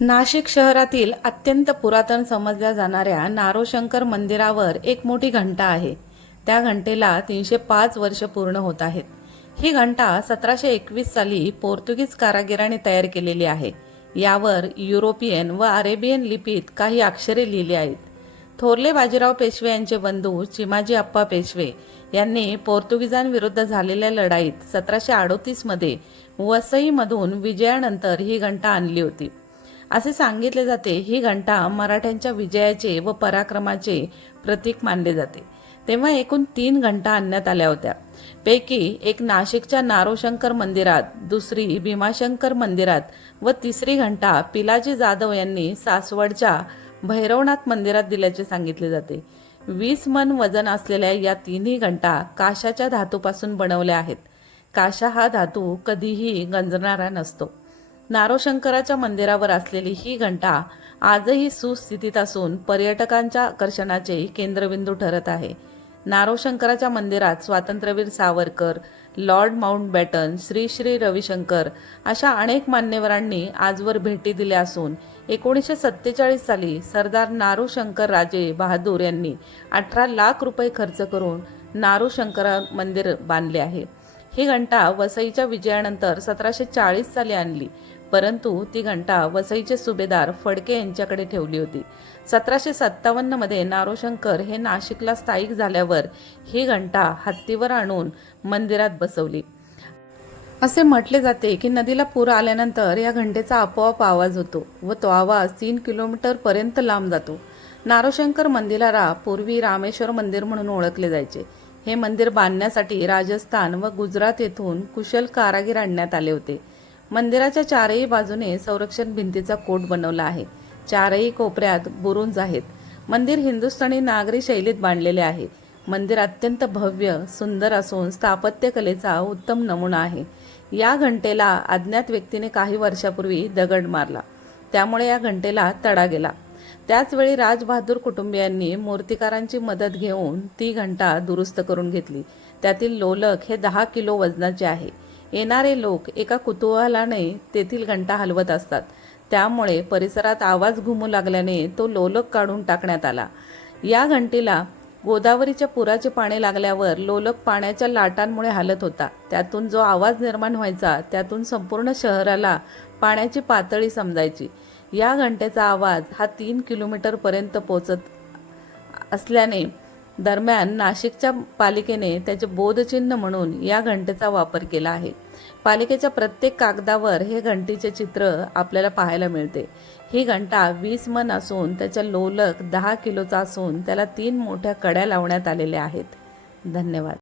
नाशिक शहरातील अत्यंत पुरातन समजल्या जाणाऱ्या नारोशंकर मंदिरावर एक मोठी घंटा आहे. त्या घंटेला तीनशे पाच वर्ष पूर्ण होत आहेत. ही घंटा सतराशे एकवीस साली पोर्तुगीज कारागिराने तयार केलेली आहे. यावर युरोपियन व अरेबियन लिपीत काही अक्षरे लिहिली आहेत. थोरले बाजीराव पेशवे यांचे बंधू चिमाजी अप्पा पेशवे यांनी पोर्तुगीजांविरुद्ध झालेल्या लढाईत सतराशे अडोतीसमध्ये वसईमधून विजयानंतर ही घंटा आणली होती. असे सांगितले जाते ही घंटा मराठ्यांच्या विजयाचे व पराक्रमाचे प्रतीक मानले जाते. तेव्हा एकूण तीन घंटा आणण्यात आल्या होत्या. पैकी एक नाशिकच्या नारोशंकर मंदिरात दुसरी भीमाशंकर मंदिरात व तिसरी घंटा पिलाजी जाधव यांनी सासवडच्या भैरवनाथ मंदिरात दिल्याचे सांगितले जाते. वीस मन वजन असलेल्या या तिन्ही घंटा काशाच्या धातूपासून बनवल्या आहेत. काशा हा धातू कधीही गंजणारा नसतो. नारोशंकराच्या मंदिरावर असलेली ही घंटा आजही सुस्थितीत असून पर्यटकांच्या आकर्षणाचे केंद्रबिंदू ठरत आहे. नारोशंकराच्या मंदिरात स्वातंत्र्यवीर Savarkar Lord Mountbatten Shri Shri Ravishankar अशा अनेक मान्यवरांनी आजवर भेटी दिल्या असून एकोणीसशे सत्तेचाळीस साली सरदार नारोशंकर राजे बहादूर यांनी अठरा लाख रुपये खर्च करून नारोशंकरा मंदिर बांधले आहे. ही घंटा वसईच्या विजयानंतर सतराशे चाळीस साली आणली. परंतु ती घंटा वसईचे सुभेदार फडके यांच्याकडे ठेवली होती. सतराशे सत्तावन्नमध्ये नारोशंकर हे नाशिकला स्थायिक झाल्यावर ही घंटा हत्तीवर आणून मंदिरात बसवली. असे म्हटले जाते की नदीला पूर आल्यानंतर या घंटेचा आपोआप आवाज होतो व तो आवाज तीन किलोमीटरपर्यंत लांब जातो. नारोशंकर मंदिराला पूर्वी रामेश्वर मंदिर म्हणून ओळखले जायचे. हे मंदिर बांधण्यासाठी राजस्थान व गुजरात येथून कुशल कारागीर आणण्यात आले होते. मंदिराच्या चारही बाजूने संरक्षण भिंतीचा कोट बनवला आहे. चारही कोपऱ्यात बुरुंज आहेत. मंदिर हिंदुस्थानी नागरी शैलीत बांधलेले आहे. मंदिर अत्यंत भव्य सुंदर असून स्थापत्यकलेचा उत्तम नमुना आहे. या घंटेला अज्ञात व्यक्तीने काही वर्षापूर्वी दगड मारला. त्यामुळे या घंटेला तडा गेला. त्याचवेळी राजबहादूर कुटुंबियांनी मूर्तिकारांची मदत घेऊन ती घंटा दुरुस्त करून घेतली. त्यातील लोलक हे दहा किलो वजनाचे आहे. येणारे लोक एका कुतूहलाने तेथील घंटा हलवत असतात. त्यामुळे परिसरात आवाज घुमू लागल्याने तो लोलक काढून टाकण्यात आला. या घंटीला गोदावरीच्या पुराचे पाणी लागल्यावर लोलक पाण्याच्या लाटांमुळे हालत होता. त्यातून जो आवाज निर्माण व्हायचा त्यातून संपूर्ण शहराला पाण्याची पातळी समजायची. या घंटेचा आवाज हा तीन किलोमीटरपर्यंत पोचत असल्याने दरम्यान नाशिकच्या पालिकेने त्याचे बोधचिन्ह म्हणून या घंटेचा वापर केला आहे. पालिकेच्या प्रत्येक कागदावर हे घंटीचे चित्र आपल्याला पाहायला मिळते. ही घंटा वीस मन असून त्याच्या लोलक दहा किलोचा असून त्याला तीन मोठ्या कड्या लावण्यात आलेल्या आहेत. धन्यवाद.